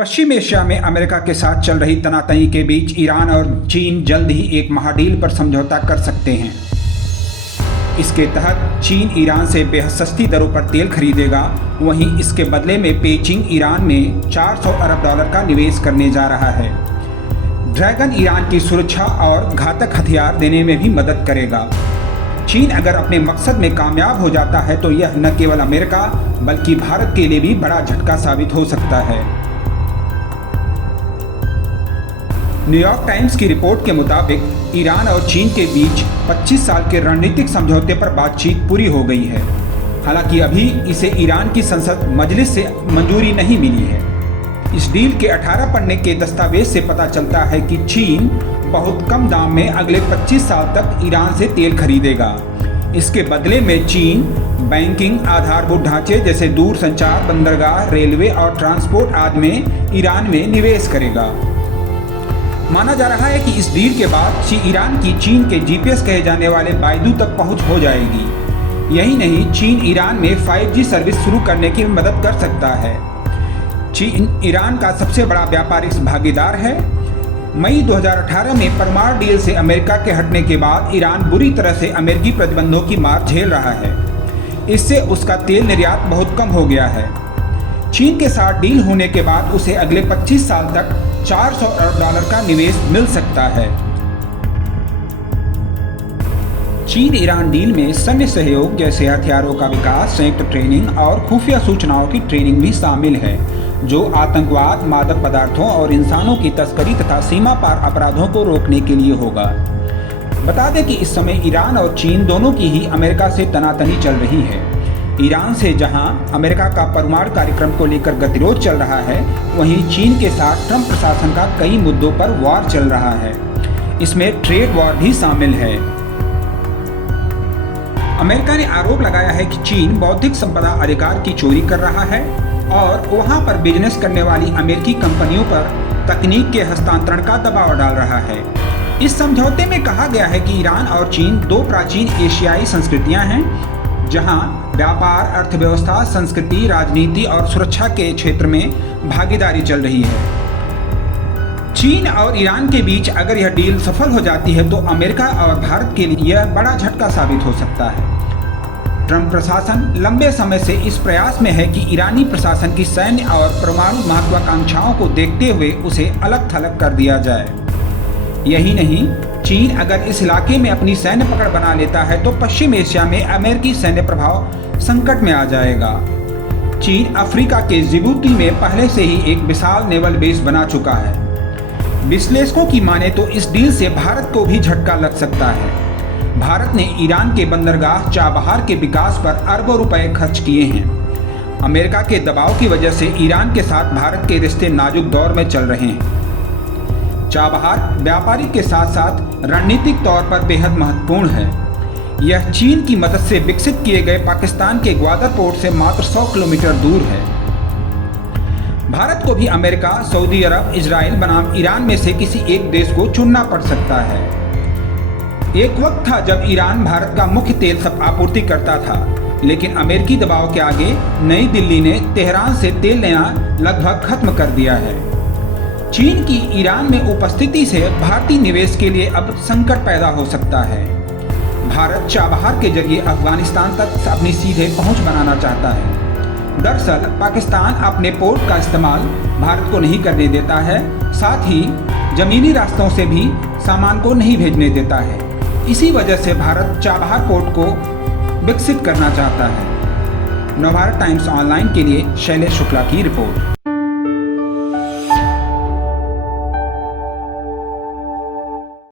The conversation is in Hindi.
पश्चिम एशिया में अमेरिका के साथ चल रही तनातनी के बीच ईरान और चीन जल्द ही एक महाडील पर समझौता कर सकते हैं। इसके तहत चीन ईरान से बेहद सस्ती दरों पर तेल खरीदेगा, वहीं इसके बदले में पेइचिंग ईरान में 400 अरब डॉलर का निवेश करने जा रहा है। ड्रैगन ईरान की सुरक्षा और घातक हथियार देने में भी मदद करेगा। चीन अगर अपने मकसद में कामयाब हो जाता है तो यह न केवल अमेरिका बल्कि भारत के लिए भी बड़ा झटका साबित हो सकता है। न्यूयॉर्क टाइम्स की रिपोर्ट के मुताबिक ईरान और चीन के बीच 25 साल के रणनीतिक समझौते पर बातचीत पूरी हो गई है। हालांकि अभी इसे ईरान की संसद मजलिस से मंजूरी नहीं मिली है। इस डील के 18 पन्ने के दस्तावेज से पता चलता है कि चीन बहुत कम दाम में अगले 25 साल तक ईरान से तेल खरीदेगा। इसके बदले में चीन बैंकिंग, आधारभूत ढांचे जैसे दूर संचार, बंदरगाह, रेलवे और ट्रांसपोर्ट आदि में ईरान में निवेश करेगा। माना जा रहा है कि इस डील के बाद ईरान की चीन के जीपीएस कहे जाने वाले बायदू तक पहुंच हो जाएगी। यही नहीं, चीन ईरान में 5G सर्विस शुरू करने की मदद कर सकता है। चीन ईरान का सबसे बड़ा व्यापारिक भागीदार है। मई 2018 में परमाणु डील से अमेरिका के हटने के बाद ईरान बुरी तरह से अमेरिकी प्रतिबंधों की मार झेल रहा है। इससे उसका तेल निर्यात बहुत कम हो गया है। चीन के साथ डील होने के बाद उसे अगले 25 साल तक 400 अरब डॉलर का निवेश मिल सकता है। चीन ईरान डील में सैन्य सहयोग जैसे हथियारों का विकास, संयुक्त ट्रेनिंग और खुफिया सूचनाओं की ट्रेनिंग भी शामिल है, जो आतंकवाद, मादक पदार्थों और इंसानों की तस्करी तथा सीमा पार अपराधों को रोकने के लिए होगा। बता दें कि इस समय ईरान और चीन दोनों की ही अमेरिका से तनातनी चल रही है। ईरान से जहां अमेरिका का परमाणु कार्यक्रम को लेकर गतिरोध चल रहा है, वहीं चीन के साथ ट्रंप प्रशासन का कई मुद्दों पर वार चल रहा है। इसमें ट्रेड वॉर भी शामिल है। अमेरिका ने आरोप लगाया है कि चीन बौद्धिक संपदा अधिकार की चोरी कर रहा है और वहां पर बिजनेस करने वाली अमेरिकी कंपनियों पर तकनीक के हस्तांतरण का दबाव डाल रहा है। इस समझौते में कहा गया है कि ईरान और चीन दो प्राचीन एशियाई संस्कृतियां हैं, जहां व्यापार, अर्थव्यवस्था, संस्कृति, राजनीति और सुरक्षा के क्षेत्र में भागीदारी चल रही है। चीन और ईरान के बीच अगर यह डील सफल हो जाती है तो अमेरिका और भारत के लिए यह बड़ा झटका साबित हो सकता है। ट्रंप प्रशासन लंबे समय से इस प्रयास में है कि ईरानी प्रशासन की सैन्य और परमाणु महत्वाकांक्षाओं को देखते हुए उसे अलग थलग कर दिया जाए। यही नहीं, चीन अगर इस इलाके में अपनी सैन्य पकड़ बना लेता है तो पश्चिम एशिया में अमेरिकी सैन्य प्रभाव संकट में आ जाएगा। चीन अफ्रीका के जिबूती में पहले से ही एक विशाल नेवल बेस बना चुका है। विश्लेषकों की माने तो इस डील से भारत को भी झटका लग सकता है। भारत ने ईरान के बंदरगाह चाबहार के विकास पर अरबों रुपए खर्च किए हैं। अमेरिका के दबाव की वजह से ईरान के साथ भारत के रिश्ते नाजुक दौर में चल रहे हैं। चाबहार व्यापारिक के साथ साथ रणनीतिक तौर पर बेहद महत्वपूर्ण है। यह चीन की मदद से विकसित किए गए पाकिस्तान के ग्वादर पोर्ट से मात्र 100 किलोमीटर दूर है। भारत को भी अमेरिका, सऊदी अरब, इजराइल बनाम ईरान में से किसी एक देश को चुनना पड़ सकता है। एक वक्त था जब ईरान भारत का मुख्य तेल आपूर्ति करता था, लेकिन अमेरिकी दबाव के आगे नई दिल्ली ने तेहरान से तेल लेना लगभग खत्म कर दिया है। चीन की ईरान में उपस्थिति से भारतीय निवेश के लिए अब संकट पैदा हो सकता है। भारत चाबहार के जरिए अफगानिस्तान तक अपनी सीधे पहुंच बनाना चाहता है। दरअसल पाकिस्तान अपने पोर्ट का इस्तेमाल भारत को नहीं करने देता है, साथ ही जमीनी रास्तों से भी सामान को नहीं भेजने देता है। इसी वजह से भारत चाबहार पोर्ट को विकसित करना चाहता है। नवभारत टाइम्स ऑनलाइन के लिए शैलेश शुक्ला की रिपोर्ट।